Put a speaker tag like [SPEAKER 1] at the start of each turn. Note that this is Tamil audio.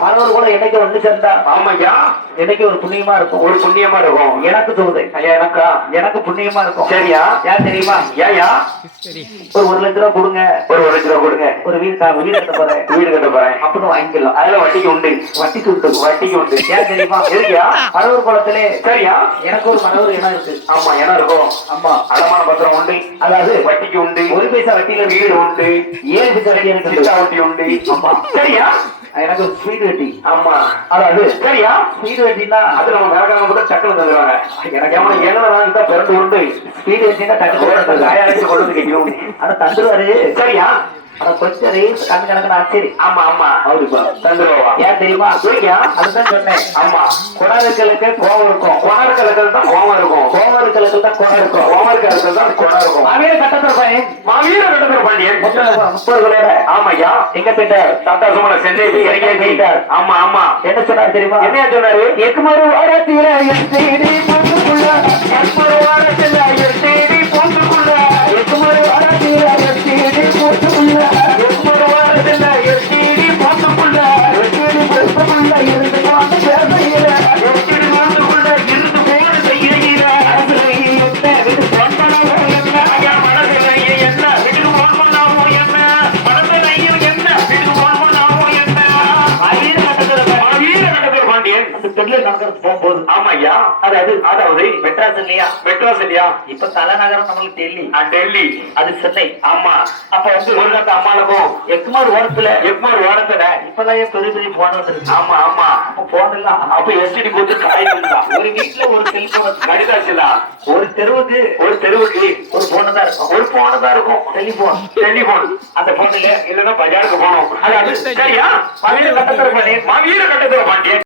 [SPEAKER 1] மனவர் கூட என்னைக்கு ஒண்ணு சேர்ந்தா?
[SPEAKER 2] ஆமாய்யா.
[SPEAKER 1] என்னைக்கு ஒரு புண்ணியமா இருக்கும்?
[SPEAKER 2] ஒரு புண்ணியமா இருக்கும்.
[SPEAKER 1] எனக்கு தோணுது
[SPEAKER 2] ஐயா எனக்கா?
[SPEAKER 1] எனக்கு புண்ணியமா இருக்கும்.
[SPEAKER 2] சரியா?
[SPEAKER 1] ஏன் தெரியுமா?
[SPEAKER 2] ஏயா
[SPEAKER 1] ஒரு ஒரு லட்ச ரூபா கொடுங்க.
[SPEAKER 2] ஒரு ஒரு லட்சம் ரூபா கொடுங்க.
[SPEAKER 1] ஒரு வீடு நான் வீடு கட்ட போறேன்.
[SPEAKER 2] வீடு கட்ட போறேன்.
[SPEAKER 1] அப்படின்னு வாங்கிக்கலாம்
[SPEAKER 2] அதுல வட்டிக்கு உண்டு.
[SPEAKER 1] வட்டிக்கு உண்டு.
[SPEAKER 2] வட்டிக்கு உண்டு.
[SPEAKER 1] ஏன் தெரியுமா?
[SPEAKER 2] எதுக்குயா?
[SPEAKER 1] மனவர் குளத்திலே
[SPEAKER 2] சரியா?
[SPEAKER 1] எனக்கு ஒரு மனவர் இடம் இருக்கு.
[SPEAKER 2] ஆமா என்ன இருக்கும்.
[SPEAKER 1] ஆமா.
[SPEAKER 2] அடமான பத்திரம் உண்டு.
[SPEAKER 1] அதாவது
[SPEAKER 2] வட்டிக்கு உண்டு.
[SPEAKER 1] ஒரு பைசா வட்டியில
[SPEAKER 2] வீடு உண்டு.
[SPEAKER 1] ஏழு பைசா வட்டி எனக்கு
[SPEAKER 2] சிட்டா
[SPEAKER 1] இருக்கு.
[SPEAKER 2] வட்டி உண்டு.
[SPEAKER 1] ஆமா.
[SPEAKER 2] சரியா?
[SPEAKER 1] எனக்கு ஸ்பீடு வட்டி
[SPEAKER 2] ஆமா
[SPEAKER 1] அதாவது
[SPEAKER 2] சரியா?
[SPEAKER 1] ஸ்பீடு வட்டின்னா
[SPEAKER 2] அது நம்ம மேலக்காம கூட சக்கரம் தந்துருவாங்க. எனக்கு எவன எங்களை வாங்கி தான் பிறந்து உண்டு.
[SPEAKER 1] ஸ்பீடு வட்டினா தட்டு
[SPEAKER 2] காயாச்சு கொண்டு வந்து கேட்கணும்
[SPEAKER 1] ஆனா தந்துருவாரு.
[SPEAKER 2] சரியா?
[SPEAKER 1] ஆனா கொஞ்சம் ரேஸ் கண்ணு கணக்கு ஆச்சரி
[SPEAKER 2] ஆமா ஆமா
[SPEAKER 1] அவருப்பா
[SPEAKER 2] தந்துருவா
[SPEAKER 1] ஏன் தெரியுமா?
[SPEAKER 2] சரியா?
[SPEAKER 1] அதுதான் சொன்னேன்.
[SPEAKER 2] ஆமா
[SPEAKER 1] குணாருக்களுக்கு கோவம் இருக்கும்.
[SPEAKER 2] குணார்கலத்தில் தான் கோவம் இருக்கும்.
[SPEAKER 1] கோவருக்களுக்கு தான் குணம் இருக்கும்.
[SPEAKER 2] கோமர்கலத்தில் தான் குணம் இருக்கும்.
[SPEAKER 1] மாவீர கட்டத்துல பையன்.
[SPEAKER 2] மாவீர கடத்தர் பாண்டியன்
[SPEAKER 1] முப்பதுகளோட
[SPEAKER 2] ஆமாய்யா.
[SPEAKER 1] எங்க போயிட்டார்?
[SPEAKER 2] தாத்தா சுமன சென்னை இறங்கி போயிட்டார்? ஆமா ஆமா.
[SPEAKER 1] என்ன சொன்னார் தெரியுமா?
[SPEAKER 2] என்னையா சொன்னாரு?
[SPEAKER 1] எக்குமாறு வாரத்தில என் அந்த பெண்ணில் நடக்கிறது போகும்போது.
[SPEAKER 2] ஆமாய்யா.
[SPEAKER 1] அதாவது
[SPEAKER 2] அதாவது
[SPEAKER 1] மெட்ராஸ் இல்லையா
[SPEAKER 2] மெட்ராஸ் இல்லையா
[SPEAKER 1] இப்ப தலைநகரம் நம்மளுக்கு டெல்லி.
[SPEAKER 2] டெல்லி.
[SPEAKER 1] அது சென்னை.
[SPEAKER 2] ஆமா.
[SPEAKER 1] அப்ப வந்து
[SPEAKER 2] ஒரு காத்த அம்மாளுக்கும்
[SPEAKER 1] எக்குமார் ஓரத்துல.
[SPEAKER 2] எக்மோர் ஓரத்துல.
[SPEAKER 1] இப்பதான் பெரிய பெரிய போன் வந்துருக்கு.
[SPEAKER 2] ஆமா ஆமா.
[SPEAKER 1] அப்ப போன் எல்லாம்
[SPEAKER 2] அப்ப எஸ்டிடி கொடுத்து காய்கறி
[SPEAKER 1] ஒரு வீட்டுல ஒரு செல்போன்
[SPEAKER 2] கடிதாச்சுல
[SPEAKER 1] ஒரு தெருவுக்கு.
[SPEAKER 2] ஒரு தெருவுக்கு.
[SPEAKER 1] ஒரு போன் தான் இருக்கும்.
[SPEAKER 2] ஒரு போன் தான் இருக்கும்.
[SPEAKER 1] டெலிபோன்
[SPEAKER 2] டெலிபோன்
[SPEAKER 1] அந்த போன்ல
[SPEAKER 2] இல்லன்னா பஜாருக்கு போனோம் அது அது சரியா?
[SPEAKER 1] மாவீர கட்டத்துல பையன்
[SPEAKER 2] மாவீர கட்டத்துல பாண்டியன்